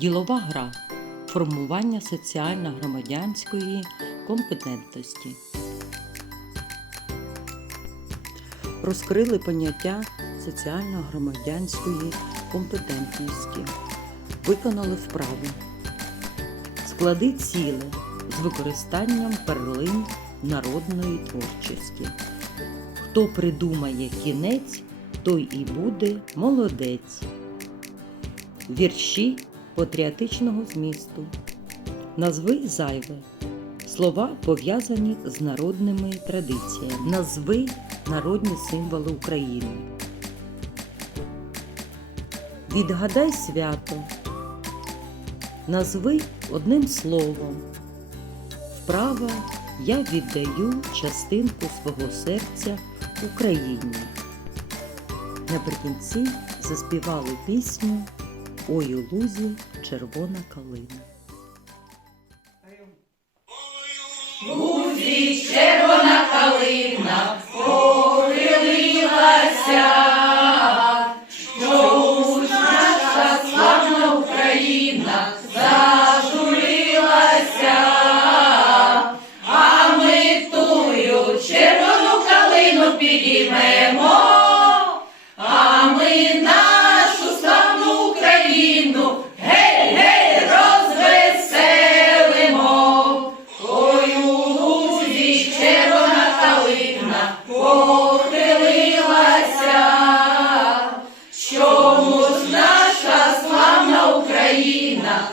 Ділова гра формування соціально-громадянської компетентності. Розкрили поняття соціально-громадянської компетентності. Виконали вправи. Склади ціле з використанням перлин народної творчості. Хто придумає кінець, той і буде молодець. Вірші патріотичного змісту. Назви зайве. Слова пов'язані з народними традиціями. Назви народні символи України. Відгадай свято. Назви одним словом. Вправа я віддаю частинку свого серця Україні. Наприкінці заспівали пісню Ой у лузі червона калина. Лузі червона калина Україну, гей, гей, розвеселимо, Ой, у лузі червона калина похилилася, що наша славна Україна.